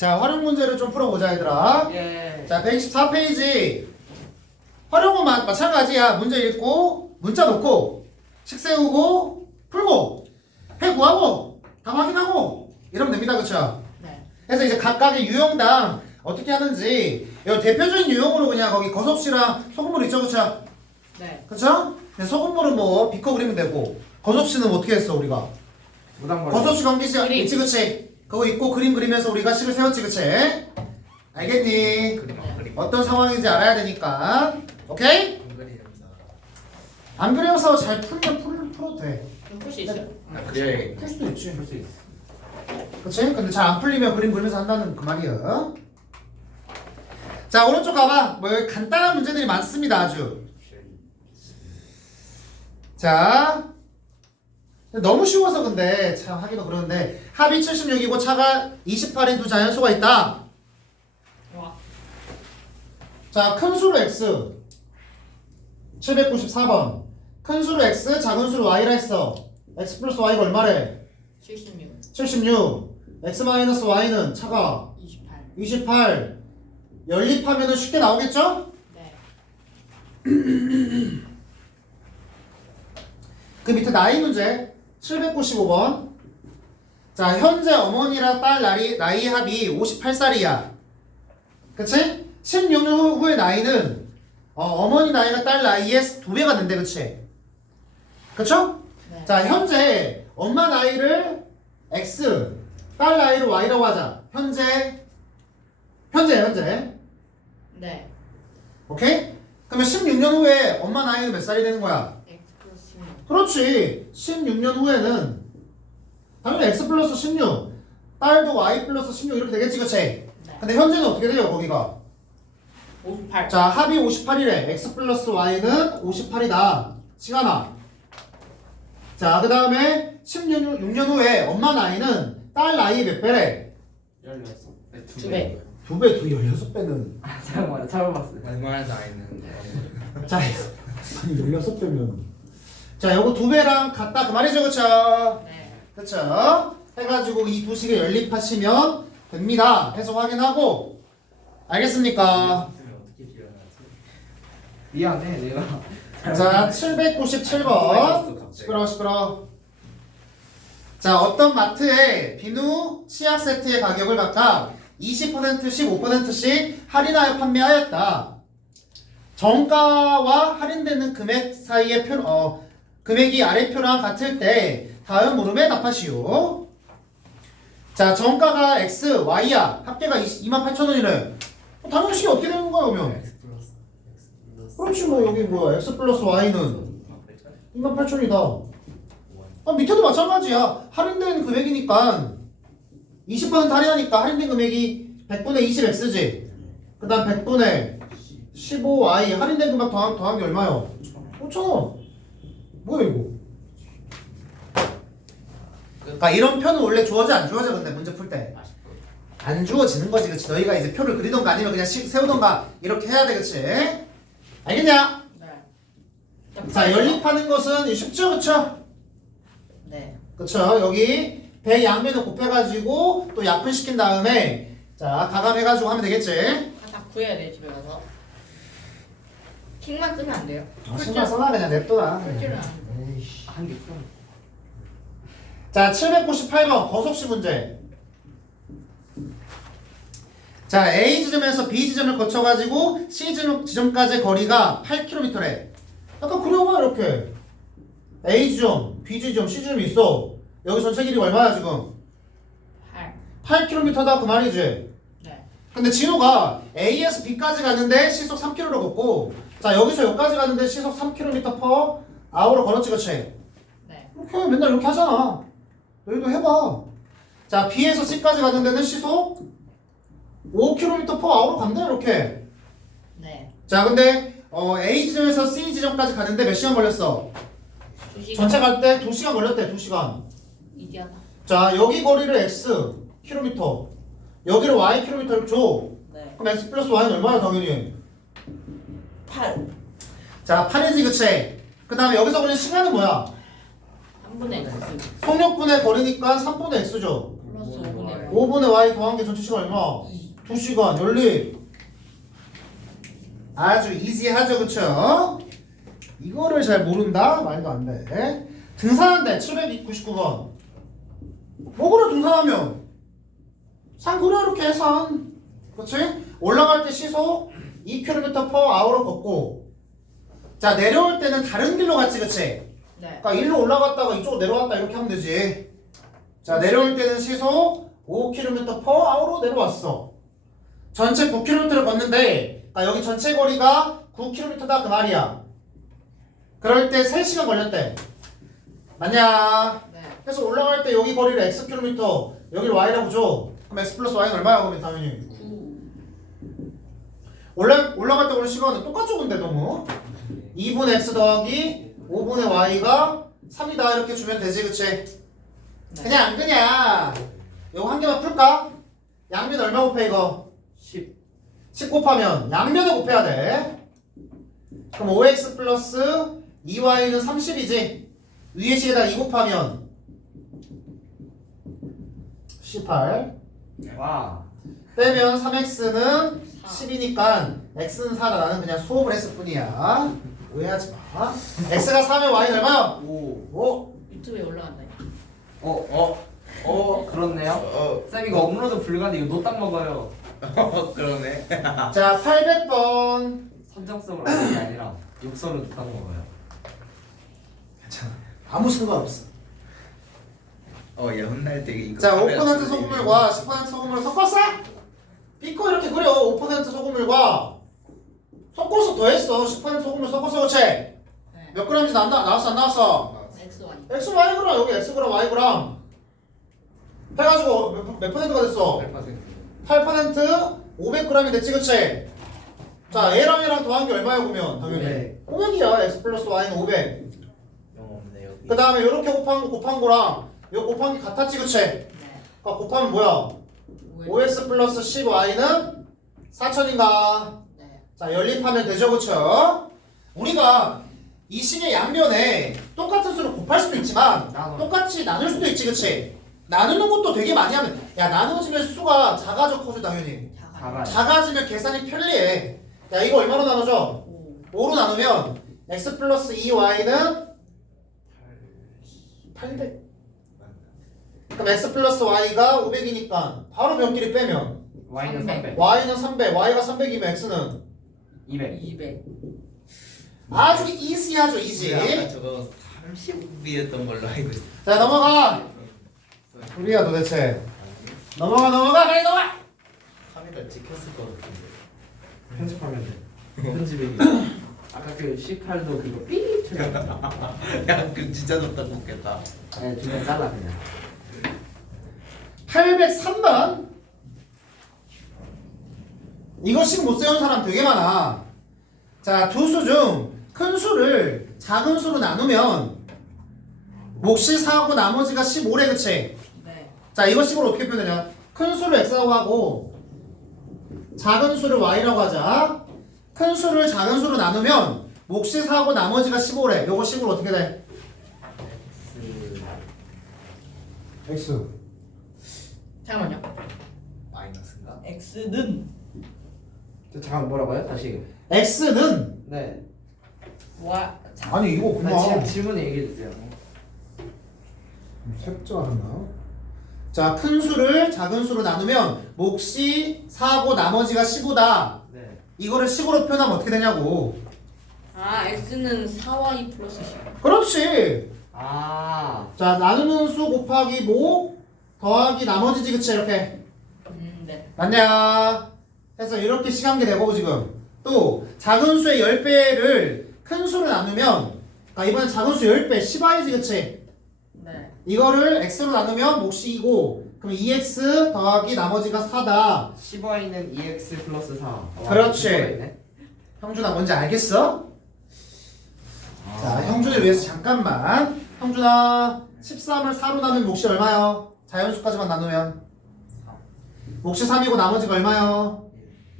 자, 활용 문제를 좀 풀어보자, 얘들아. 예. 자, 124페이지. 활용은 마, 마찬가지야. 문제 읽고, 문자 놓고, 식 세우고, 풀고, 해 구하고, 다 확인하고, 이러면 됩니다. 그쵸? 네. 그래서 이제 각각의 유형당 어떻게 하는지, 이 대표적인 유형으로 그냥 거기 거섭씨랑 소금물 있죠? 그쵸? 네. 그쵸? 소금물은 뭐, 비커 그리면 되고, 거섭씨는 어떻게 했어, 우리가? 무당벌. 거섭씨 관계시, 그림. 그치, 그거 있고, 그림 그리면서 우리가 식을 세웠지, 그치? 알겠니? 그림 네. 안 그림. 어떤 상황인지 알아야 되니까 오케이? 안 그려서 잘 풀면 풀, 풀어도 돼. 풀수 있어요? 아 그려야겠다. 풀 수도 있지. 풀수 있어. 그치? 근데 잘 안 풀리면 그림 그리면서 한다는 그 말이야. 자 오른쪽 가봐. 뭐 여기 간단한 문제들이 많습니다 아주. 자 너무 쉬워서 근데 참 하기도 그러는데 합이 76이고 차가 28인 두 자연수가 있다. 와. 자, 큰 수로 x 794번 큰 수로 x 작은 수로 y라 했어 x 플러스 y가 얼마래? 76. 76 x 마이너스 y는 차가 28. 28 연립하면 쉽게 나오겠죠? 네. 그 밑에 나이 문제 795번 자 현재 어머니랑 딸 나이, 나이 합이 58살이야 그치? 16년 후, 후의 나이는 어, 머니 나이가 딸 나이의 두 배가 된대 그치? 그쵸? 네. 자 현재 엄마 나이를 x 딸 나이를 y라고 하자 현재 현재 현재 네. 오케이? 그러면 16년 후에 엄마 나이는 몇 살이 되는 거야? X 플러스 16. 그렇지 16년 후에는 당연히 x 플러스 16 딸도 y 플러스 16 이렇게 되겠지 그치? 네. 근데 현재는 어떻게 돼요 거기가? 58. 자 합이 58이래 x 플러스 y는 58이다 시간아 자그 다음에 16년 후에 엄마 나이는 딸 나이 몇 배래? 열렸어. 네, 두 두 배. 배. 두 배, 두 열여섯 배는 아, 잠깐만. 처음 봤어요. 얼마나 나이는? 자, 아니 16배면 자, 요거 두 배랑 같다 그 말이죠, 그쵸? 네. 그쵸? 해가지고 이 두 식을 연립하시면 됩니다. 해서 확인하고 알겠습니까? 미안해 내가. 자, 797번 시끄러워 시끄러워 자, 어떤 마트에 비누, 치약 세트의 가격을 각각 20% 15%씩 할인하여 판매하였다. 정가와 할인되는 금액 사이의 표, 어, 금액이 아래 표랑 같을 때 다음 물음에 답하시오. 자, 정가가 X, Y야. 합계가 28,000원이래. 당연히 식이 어떻게 되는 거야, 그러면? 그렇지, 뭐, 여기 뭐야. X 플러스 Y는 28,000원이다. 아, 밑에도 마찬가지야. 할인된 금액이니까 20% 할인하니까 할인된 금액이 100분의 20x지. 그 다음 100분의 15y 할인된 금액 더한, 더한 게 얼마요? 5천원. 뭐야 이거? 그러니까 이런 표는 원래 주어져 안 주어져 근데 문제 풀 때. 안 주어지는 거지 그치? 너희가 이제 표를 그리던가 아니면 그냥 시- 세우던가 이렇게 해야 돼 그치? 알겠냐? 네. 자 연립하는 것은 쉽죠 그쵸? 네. 그쵸 여기 배 양면을 곱해가지고 또 약분시킨 다음에 자 가감해가지고 하면 되겠지 아, 다 구해야 돼 집에 가서. 킹만 뜨면 안 돼요. 아, 신경 써놔 그냥 냅둬라 풀지는 안 돼. 에이씨. 한개 좀. 자 798번 거속시 문제 자 A 지점에서 B 지점을 거쳐가지고 C 지점, 지점까지 거리가 8km래 아까 그려봐 이렇게 A 지점, B 지점, C 지점이 있어 여기 전체 길이가 얼마야 지금 8. 8km다 그 말이지 네. 근데 진호가 A에서 B까지 갔는데 시속 3km로 걷고 자 여기서 여기까지 갔는데 시속 3km per hour로 걸었지 그치? 네. 이렇게 맨날 이렇게 하잖아 너희도 해봐 자 B에서 C까지 가는 데는 시속 5km per hour로 간다 이렇게 네. 자 근데 어, A 지점에서 C 지점까지 가는데 몇 시간 걸렸어? 두 시간. 전체 갈 때 2시간 걸렸대 2시간 이디하다. 자 여기 거리를 X 킬로미터 여기를 Y 킬로미터를 줘 네. 그럼 X 플러스 Y는 얼마야 당연히 8. 자 8이지 그치 그 다음에 여기서 그냥 시간은 뭐야 3분의 X. 속력분의 거리니까 3분의 X죠 플러스 5분의 Y. 5분의 y 더한 게 전체 시간 얼마? 2시간 연립 아주 이지하죠 그쵸? 이거를 잘 모른다? 말도 안돼 등산한대 799번 뭐그래 등산하면 산 그래 이렇게 산 그렇지? 올라갈 때 시속 2km per hour로 걷고 자 내려올 때는 다른 길로 갔지 그치? 네. 그러니까 일로 올라갔다가 이쪽으로 내려왔다 이렇게 하면 되지. 자 내려올 때는 시속 5km per hour로 내려왔어. 전체 9km를 걷는데 그러니까 여기 전체 거리가 9km다 그 말이야. 그럴 때 3시간 걸렸대. 맞냐? 네. 그래서 올라갈 때 여기 거리를 x km 여기를 y라고 줘. 그럼 x 플러스 y는 얼마야 그러면 당연히 9. 올라 올라갈 때 걸린 시간은 똑같죠 근데 너무 2분의 x 더하기 5분의 y가 3이다 이렇게 주면 되지 그치? 네. 그냥 안 그냥 이거 한 개만 풀까? 양면 얼마 곱해 이거? 10 10 곱하면 양면을 곱해야 돼 그럼 5x 플러스 2y는 30이지 위에 식에다 2 곱하면 18 와 빼면 3x는 4. 10이니까 x는 4다 나는 그냥 수업을 했을 뿐이야 오해하지 마 x가 3에 y는 얼마요? 5 5 유튜브에 올라간다. 어? 어? 어? 그렇네요 어, 쌤 이거 업로드 불가인데 이거 노딱 먹어요 어 그러네. 자 800번 선정성을 하는 게 아니라 욕설을 노딱 먹어요 아무 상관없어 어, 야 혼날 때 이거. 자, 카메라 5% 쓰는 소금물과 10% 소금물을 섞었어? 비코 이렇게 그려. 5% 소금물과 섞어서 더했어. 10% 소금물 섞어서 그치? 네. 몇 그램인지 나, 나왔어 안 나왔어? X Y. X, Y 그램 여기 X 그램, Y 그램 해가지고 몇, 몇 퍼센트가 됐어? 8% 8% 500g이 됐지 그치? 자 A랑 A랑 더한 게 얼마야 보면 당연히 500이야 X 플러스 Y는 500 영어 없네 여기. 그 다음에 이렇게 곱한 거 곱한 거랑 요 곱한 게 같았지 그치? 네. 그러니까 곱하면 뭐야? 5x 플러스 10y는 4천인가? 네. 자 연립하면 되죠 그쵸? 우리가 이 식의 양면에 똑같은 수를 곱할 수도 있지만 나눠. 똑같이 나눌 수도 있지 그치? 나누는 것도 되게 많이 하면 야 나누어지면 수가 작아져 커져 당연히. 작아요. 작아지면 계산이 편리해 야 이거 얼마로 나누죠? 5. 5로 나누면 x 플러스 2y는 800 그럼 x 플러스 y가 500이니까 바로 몇끼리 빼면 Y는 300 y는 300, y가 300이면 x는 200 200. 아주 이지하죠 이지 아까 저거 30이었던 걸로 알고 있어. 자 넘어가. 우리야 도대체. 넘어가 넘어가 빨리 넘어가. 카메라 찍혔을 것 같은데. 편집하면 돼. 편집이 아까 그 C8도 그거 삐 튀어 야, 그 진짜 좋다 먹겠다. 네 그냥 잘라 그냥. 803번 이거 식못 세운 사람 되게 많아 자 두 수 중 큰 수를 작은 수로 나누면 몫이 4고 나머지가 15래 그치? 네. 자 이거 식으로 어떻게 표현하냐 큰 수를 x라고 하고 작은 수를 y라고 하자 큰 수를 작은 수로 나누면 몫이 4고 나머지가 15래 요거 식으로 어떻게 돼? X x 잠깐만요. 마이너스인가? X는 저 잠깐 뭐라고요? 다시 x는 네. 자, 아니 이거 아, 구나 질, 질문 얘기해 주세요 색조가 됐나? 자, 큰 수를 작은 수로 나누면 몫이 4고 나머지가 15다. 네 이거를 식으로 표현하면 어떻게 되냐고. 아 X는 4Y 플러스 10. 그렇지. 아 자, 나누는 수 곱하기 목 더하기 나머지지 그치 이렇게. 음, 네. 맞냐? 해서 이렇게 시간계 되고 지금. 또 작은 수의 10배를 큰 수로 나누면 아, 이번엔 작은 수 10배 10i지 그치? 네. 이거를 x로 나누면 몫이 2고 그럼 2x 더하기 나머지가 4다. 10Y는 2X 플러스 4 와, 그렇지. 형준아 뭔지 알겠어? 아. 자 형준을 위해서 잠깐만 형준아 13을 4로 나누면 몫이 얼마요? 자연수까지만 나누면 몫이 3이고 나머지가 얼마요?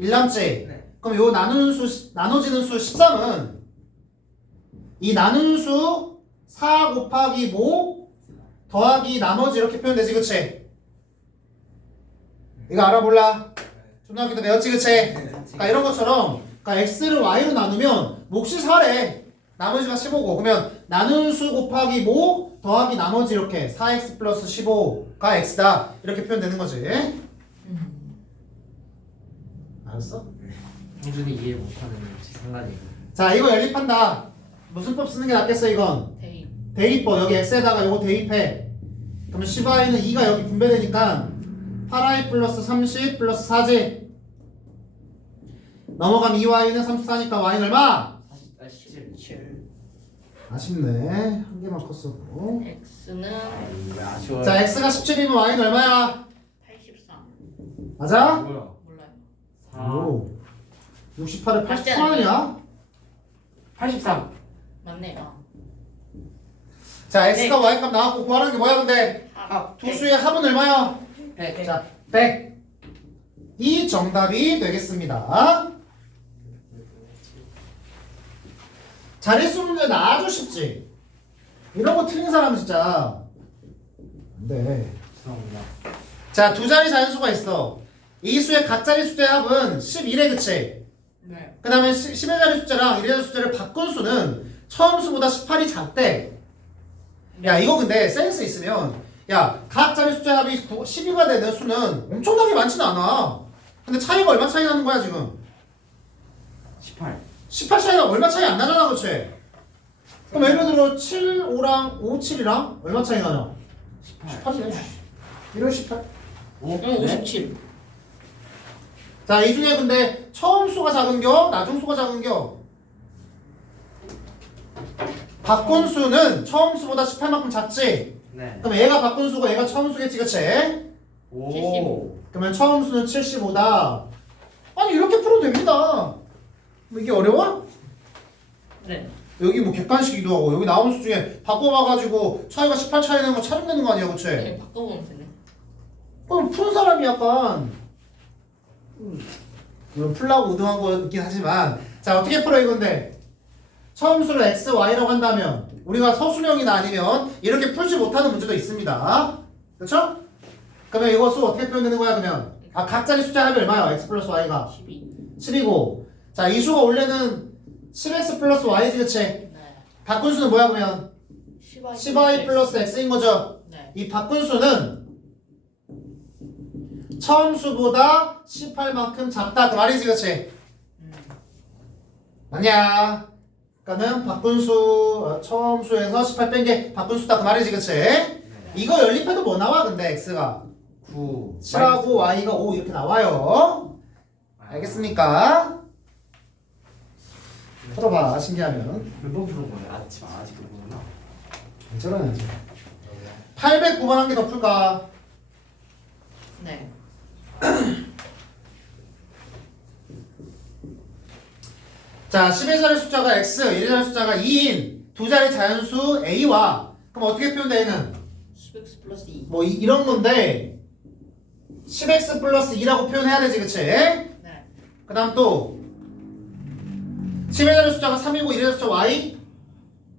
1 남지? 네. 그럼 요 나누는 수 나눠지는 수 13은 이 나누는 수 4 곱하기 목 더하기 나머지 이렇게 표현되지 그치? 이거 알아볼라? 초등학교 때 배웠지 그치? 그러니까 이런 것처럼 그러니까 x를 y로 나누면 몫이 4래 나머지가 15고 그러면 나눈 수 곱하기 모 더하기 나머지 이렇게 4x 플러스 15가 x다 이렇게 표현되는 거지 알았어? 형준이 이해 못하는 상관이 자 이거 연립한다 무슨 법 쓰는 게 낫겠어 이건 대입. 대입법 여기 x에다가 요거 대입해 그러면 10i는 2가 여기 분배되니까 8i 플러스 30 플러스 4지 넘어가면 2y는 34니까 y는 얼마? 47 7. 아쉽네 한 개만 컸어도 x는 아쉬워요 자 x가 17이면 y는 얼마야? 83. 맞아? 뭐야 몰라요. 4 오 68을 맞지 83이냐? 83 맞네. 아. 자 x가 y 값 나왔고 구하는 게 뭐야 근데 합. 두 수의 합은 얼마야? 100 자 100. 이 정답이 되겠습니다. 자릿수 문제는 아주 쉽지. 이런 거 틀린 사람은 진짜 안 돼. 죄송합니다 자, 두 자리 자연수가 있어. 이 수의 각자리 숫자의 합은 11에 그치? 네. 그 다음에 11자리 숫자랑 1자리 숫자를 바꾼 수는 처음 수보다 18이 작대. 야, 이거 근데 센스 있으면, 야, 각 자리 숫자 합이 12가 되는 수는 엄청나게 많지는 않아. 근데 차이가 얼마 차이 나는 거야, 지금? 18 18 차이가 얼마 차이 안 나잖아, 그치? 그럼 예를 들어 7, 5랑 5, 7이랑 얼마 차이 나냐? 18 18이네. 1월 18. 오? 응, 57. 자, 이 중에 근데 처음 수가 작은 겨, 나중 수가 작은 겨? 바꾼 수는 처음 수보다 18만큼 작지? 네 그럼 얘가 바꾼 수고 얘가 처음 수겠지, 그치? 오 75. 그러면 처음 수는 75다. 아니, 이렇게 풀어도 됩니다. 뭐 이게 어려워? 네. 여기 뭐 객관식이기도 하고, 여기 나온 수 중에 바꿔봐가지고 차이가 18 차이 나는 거 차림되는 거 아니야, 그치? 네. 바꿔보면 되네. 그럼 푸는 사람이 약간 음, 물론 풀라고 우등한 거긴 하지만 자 어떻게 풀어 이건데 처음 수를 x, y라고 한다면 우리가 서술형이나 아니면 이렇게 풀지 못하는 문제도 있습니다 그렇죠? 그러면 이거 수 어떻게 표현되는 거야 그러면 아 각자리 숫자 합이 얼마야 x 플러스 y가 12. 10이고 자 이 수가 원래는 10x 플러스 y지 그치? 네. 바꾼 수는 뭐야 그러면 10i, 10y 플러스 x인 거죠 네. 이 바꾼 수는 처음 수보다 18만큼 작다 그 말이지 그치? 음. 아니야 그러니까는 바꾼 수 어, 처음 수에서 18 뺀 게 바꾼 수다 그 말이지 그치? 네. 이거 연립해도 뭐 나와 근데 x가 9 7하고 y가 5 이렇게 나와요 알겠습니까? 풀어봐 신기하면 몇번 풀은 거예요? 아침 아직 모르나? 저러야지 809번 한 개 더 풀까? 네. 자, 10의 자리 숫자가 x, 1의 자리 숫자가 2인 두 자리 자연수 a와 그럼 어떻게 표현돼 얘는? 10x 플러스 2. 뭐 이, 런 건데 10x 플러스 2라고 표현해야 되지 그치? 네. 그 다음 또 10의 자리 숫자가 3이고 1의 자리 숫자 y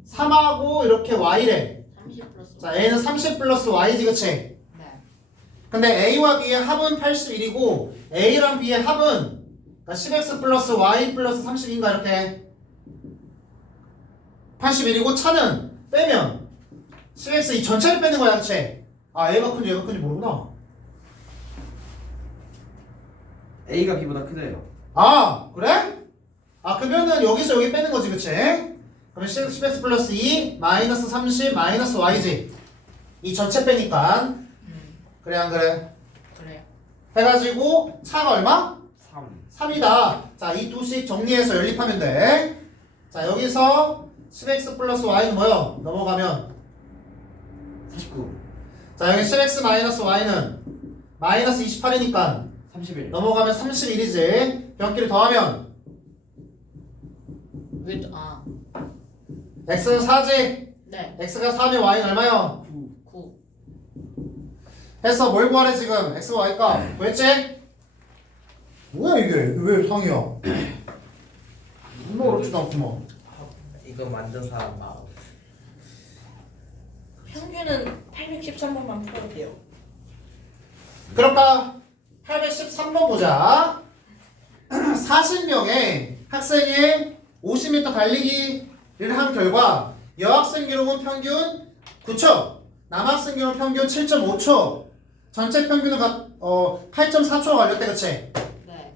3하고 이렇게 y래 30 플러스 자 a는 30 플러스 y지 그치? 네. 근데 a와 b의 합은 81이고 a랑 b의 합은 그러니까 10x 플러스 y 플러스 30인가 이렇게 81이고 차는 빼면 10x 이 전체를 빼는 거야 그치? 아 얘가 큰지 얘가 큰지 모르구나 A가 B보다 크대요 아 그래? 아 그러면은 여기서 여기 빼는 거지 그치? 그러면 10, 10x 플러스 2 마이너스 30 마이너스 y지 이 전체 빼니까 음. 그래 안 그래? 그래요. 해가지고 차가 얼마? 3 3이다. 자, 이 두씩 정리해서 연립하면 돼. 자, 여기서 10x 플러스 y는 뭐요? 넘어가면. 49 자, 여기 10x 마이너스 y는 마이너스 28이니까 31 넘어가면 31이지. 변기를 더하면 왜 아. x는 4지. 네. x가 4면 y는 얼마요? 9. 해서 뭘 구하래 지금? x, y 값. 구했지? 뭐야 이게? 왜 상이야? 얼마 어렵지도 않구만. 이거 만든 사람 마음. 평균은 813번만 풀어도 돼요. 그럴까? 813번 보자. 40명의 학생이 50m 달리기를 한 결과 여학생 기록은 평균 9초, 남학생 기록은 평균 7.5초, 전체 평균은 각, 어, 8.4초가 걸렸대, 그치? 네.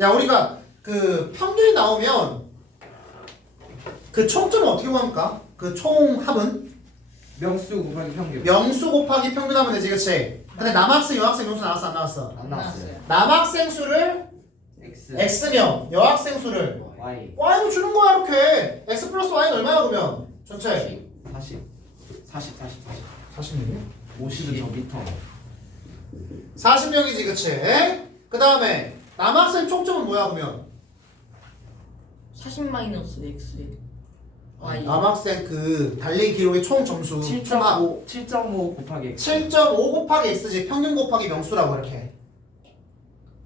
야, 우리가 그 평균이 나오면 그 총점은 어떻게 구합니까? 그 총합은? 명수 곱하기 평균. 명수 곱하기 평균하면 되지, 그치? 근데 남학생, 여학생 명수 나왔어, 안 나왔어? 안 나왔어요. 남학생 수를 X, X명, 여학생 수를 Y, Y로 주는 거야, 이렇게. X 플러스 Y는 얼마야, 그러면? 전체. 40, 40, 40, 40. 40명이요? 50은 저 미터. 40명이지, 그치? 그 다음에 남학생 총점은 뭐야, 그러면? 40 마이너스 X. Y. 남학생 그 달리기 기록의 총 점수. 총합. 7.5, 7.5 곱하기 X. 7.5 곱하기 X지, 평균 곱하기 명수라고, 이렇게.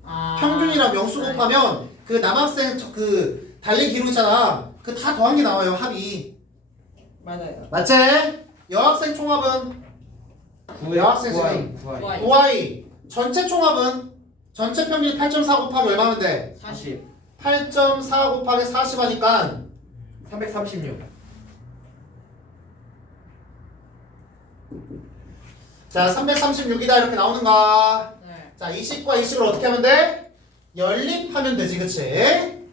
아. 평균이랑 명수 네. 곱하면 그 남학생 저- 그 달리기 기록 있잖아. 그 다 더한 게 나와요, 합이. 맞아요. 맞지? 여학생 총합은 9, 여학생 9Y, 9Y. Y. Y. 전체 총합은 전체 평균 8.4 곱하기 얼마면 돼? 40, 8.4 곱하기 40 하니까 336. 자 336이다 이렇게 나오는가? 네. 자 20과 20을 어떻게 하면 돼? 연립하면 되지 그치? 네.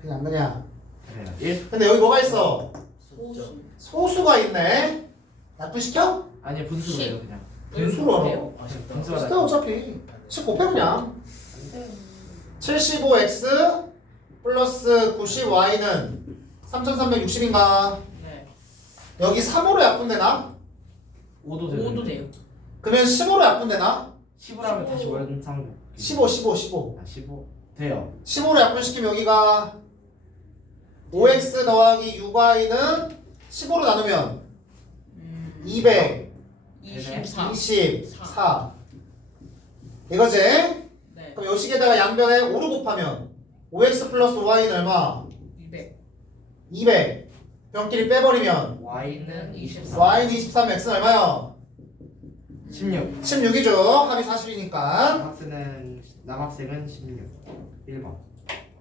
그냥 그냥 그래요. 1? 근데 여기 뭐가 있어? 소수. 소수가 있네 약분시켜? 아니 분수예요 그냥. 분수로 알아 분수가 비슷해 어차피 10 곱해 그냥 75x 플러스 90y는 3360인가? 네. 여기 3으로 약분되나? 5도 되요 5도 돼요. 그러면 10으로 약분되나? 10을 하면 다시 원상복. 15 15 15 아, 15. 돼요. 15로 약분시키면 여기가 5x 더하기 6y는 15로 나누면 음. 200 24. 24 이거지? 네. 그럼 요식에다가 양변에 5를 곱하면 5x 플러스 y는 얼마? 200. 200 병끼리 빼버리면 Y는 24. y는 23 x는 얼마요? 16. 16이죠 합이 40이니까 남학생은 남학생은 16. 1번.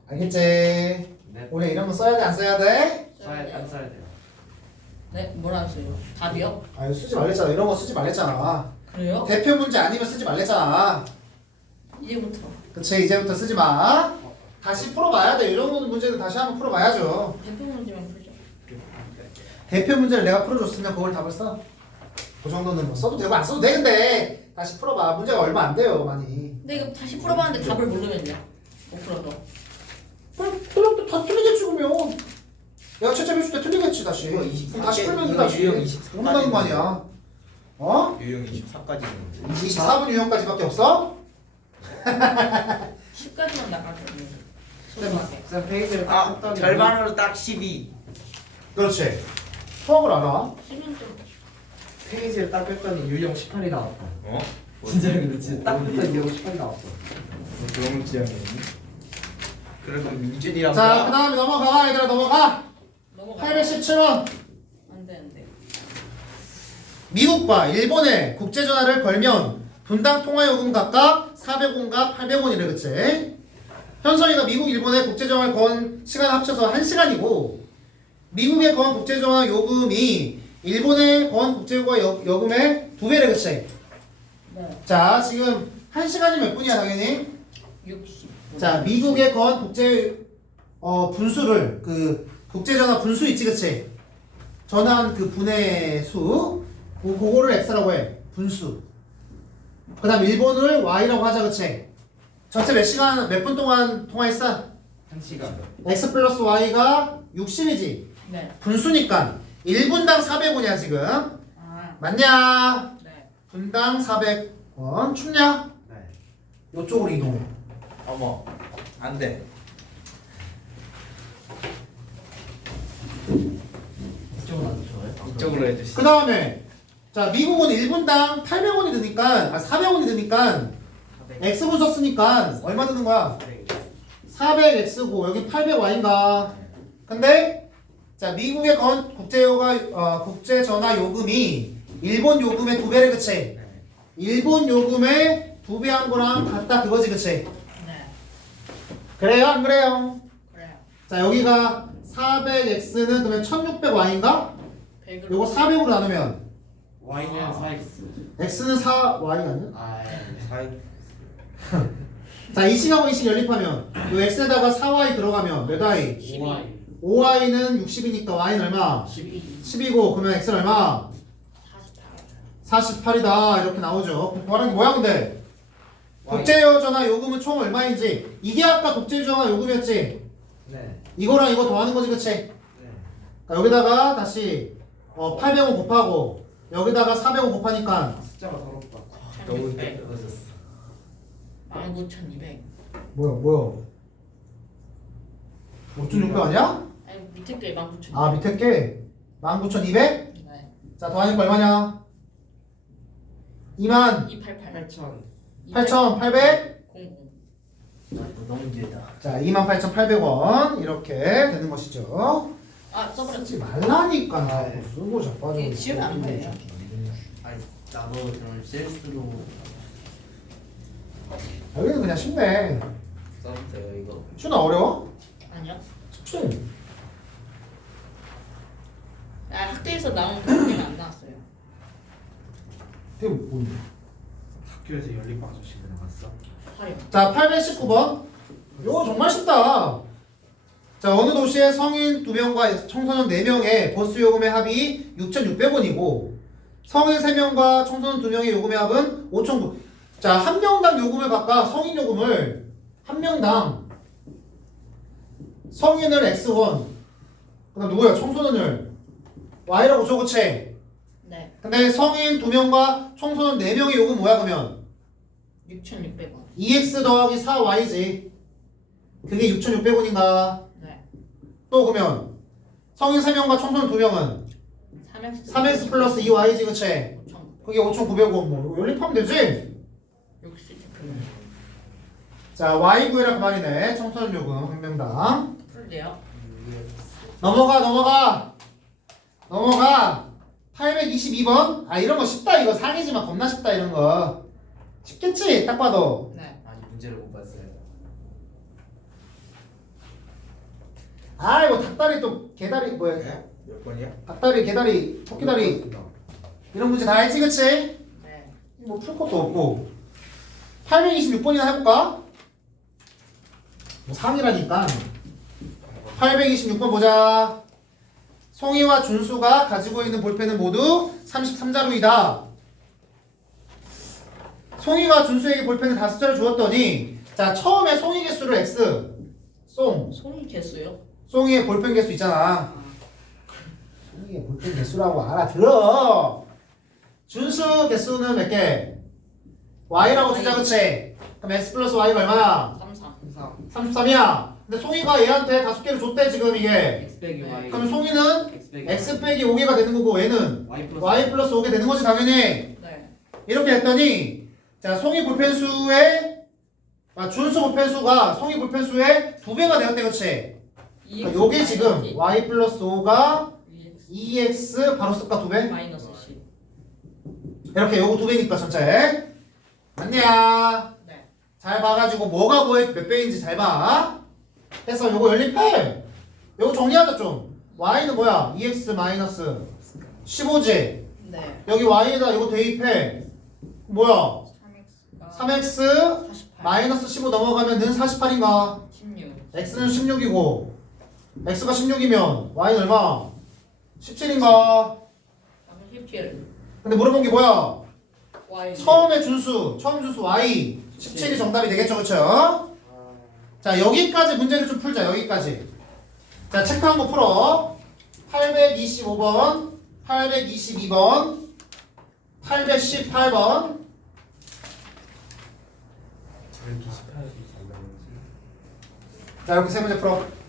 알겠지? 네. 올해 이런 거 써야 돼 안 써야 돼? 써야 안 써야 돼요. 네. 뭐라 했어요? 답이요? 아 이거 쓰지 말랬잖아 이런 거 쓰지 말랬잖아 그래요? 대표 문제 아니면 쓰지 말랬잖아 이제부터. 그치 이제부터 쓰지 마 다시 풀어봐야 돼 이런 문제는 다시 한번 풀어봐야죠 대표 문제만 풀죠. 대표 문제를 내가 풀어줬으면 그걸 답을 써. 그 정도는 뭐 써도 되고 안 써도 돼 근데 다시 풀어봐 문제가 얼마 안 돼요 많이 근데 이거 다시 풀어봤는데 답을 모르면요? 못 풀어서. 그럼 그냥 또다 틀리겠지 그러면 내가 채점 해 줄 때 틀리겠지 다시 이거 그럼 24 다시 풀면 이거 다시 유형 24 모른다는 거 아니야 어? 유형 24까지 있는 24분 유형까지밖에 없어? 10까지만 나가거든요. 소중하게. 쌤 페이지를 딱아 절반으로 딱 12. 그렇지 수학을 알아 10년 좀. 페이지를 딱 뺐더니 유형 18이 나왔다. 어? 진짜 근데 진짜 딱 뺐더니 유형 18이 나왔어. 그런 지형이 그래도 민준이랑 자 그 다음에 넘어가 얘들아 넘어가 넘어가. 817원 안 되는데. 미국과 일본의 국제 전화를 걸면 분당 통화 요금 각각 400원과 800원이래 그치? 현선이가 미국 일본의 국제 전화를 건 시간 합쳐서 1시간이고 미국에 건 국제 전화 요금이 일본에 건 국제전화 요- 요금의 두 배래 그치? 네. 자 지금 1시간이 몇 분이야 당연히? 60. 자 미국에 건 국제 어 분수를 그 국제전화 분수 있지 그치? 전화한 그 분의 수 그- 그거를 x라고 해 분수 그 다음 일본을 y라고 하자 그치? 전체 몇 시간 몇 분 동안 통화했어? 1시간. x 플러스 y가 60이지 네. 분수니까 1분당 400원이야 지금 아. 맞냐? 네. 분당 400원 춥냐? 네. 요쪽으로 이동해 어머 안 돼. 이쪽으로 해주시. 그 다음에 자 미국은 1분당 800원이 드니까 아 400원이 드니까 x분 썼으니까 얼마 드는 거야? 400x고 여기 800y인가 근데 자 미국의 건 국제요가 어, 국제 전화 요금이 일본 요금의 두 배를 그치? 일본 요금의 두두배 한 거랑 같다 그거지 그치? 네. 그래요 안 그래요? 그래요. 자 여기가 400x는 그러면 1600y인가? 100을 요거 400으로 나누면 Y는 4X x는 4y 아니야? 아 사이 자 이 식하고 이 식 연립하면 요 x에다가 4y 들어가면 몇 y? 5Y 5y는 60이니까 y는 얼마? 12 10이고 그러면 x는 얼마? 48. 48이다 이렇게 나오죠 뭐라는 게 뭐야 근데 국제전화 요금은 총 얼마인지 이게 아까 국제전화 요금이었지 네 이거랑 이거 더하는 거지 그치? 네. 자, 여기다가 다시 어, 800원 곱하고 여기다가 400원 곱하니까 숫자가 더럽다 너무 1600. 떨어졌어 19200. 뭐야 뭐야 5,600 아니야? 아니 밑에 게 19200. 아 밑에 게 19,200? 네. 자 더하니까 얼마냐? 2만 288. 8천 8,800? 00. 너무 힘들다 자 28,800원 이렇게 되는 것이죠 아 써버렸지. 말라니까 아, 자꾸 네. 쓰고 자빠져 이게 지우면 안 돼요. 아니 나도 그럼 실수로 여기는 그냥 쉽네 써도 돼요 이거 슈나 어려워? 아니요. 쉽지 아 학교에서 나온 결과는 안 나왔어요. 이게 뭔데? 학교에서 연립 아저씨 나갔어. 자 819번. 이거 정말 쉽다. 자 어느 도시의 성인 2명과 청소년 4명의 버스 요금의 합이 6,600원이고 성인 3명과 청소년 2명의 요금의 합은 5,900원 자 한 명당 요금을 바꿔 성인 요금을 한 명당 성인을 X1 그 다음 누구야? 청소년을. Y라고 줘 그치? 네. 근데 성인 2명과 청소년 4명의 요금 뭐야 그러면? 6,600원. 2x 더하기 4y지. 그게 6,600원인가? 네. 또 그러면 성인 3명과 청소년 2명은 3x. 3x 플러스 2y지 그치? 5,900. 그게 5,900원 뭐 연립하면 되지? 60%. 자 y 구해라 그 말이네 청소년 요금 한 명당 풀게요. 넘어가 넘어가 넘어가 822번 아 이런 거 쉽다 이거 상이지만 겁나 쉽다 이런 거 쉽겠지 딱 봐도 네. 아니 문제를 못 봤어요 아이고 닭다리 또 개다리 뭐야 네? 몇 번이야? 닭다리 개다리 토끼다리 이런 문제 다 알지 그치? 네. 뭐 풀 것도 없고 826번이나 해볼까? 뭐 3이라니까 826번 보자 송이와 준수가 가지고 있는 볼펜은 모두 33자루이다 송이가 준수에게 볼펜을 다섯 자루 주었더니 자 처음에 송이 개수를 x 송 송이 개수요? 송이의 볼펜 개수 있잖아 송이의 볼펜 개수라고 알아들어 준수 개수는 몇 개? y라고 주자 그치? 그럼 x 플러스 y가 얼마야? 33. 33이야 근데 송이가 얘한테 다섯 개를 줬대 지금 이게 X 빼기 Y 그럼 송이는 X 빼기 x 빼기 5개가 되는 거고 얘는 Y 플러스 y 플러스 5개 되는 거지 당연히 네. 이렇게 했더니 자 송이 볼펜 수의 아, 준수 볼펜 수가 송이 볼펜 수의 두 배가 되었대 그치? 그러니까 요게 지금 y 플러스 5가 2x 바로 쓸까 두 배? 마이너스 10. 이렇게 요거 두 배니까 전체 맞냐? 네. 잘 봐가지고 뭐가 뭐의 몇 배인지 잘 봐. 해서 요거 연립해. 요거 정리하자 좀. y는 뭐야? 2x 마이너스 15지. 네. 여기 y에다 요거 대입해. 뭐야? 3x가 3x 48. 마이너스 15 넘어가면 는 48인가? 16. x는 16이고 x가 16이면 y는 얼마? 17인가? 37. 근데 물어본 게 뭐야? y. 처음에 준수, 처음 준수 y 17이 정답이 되겠죠, 그쵸? 자, 여기까지 문제를 좀 풀자, 여기까지. 자, 체크 한번 풀어. 825번, 822번, 818번. 128이 잘 나오지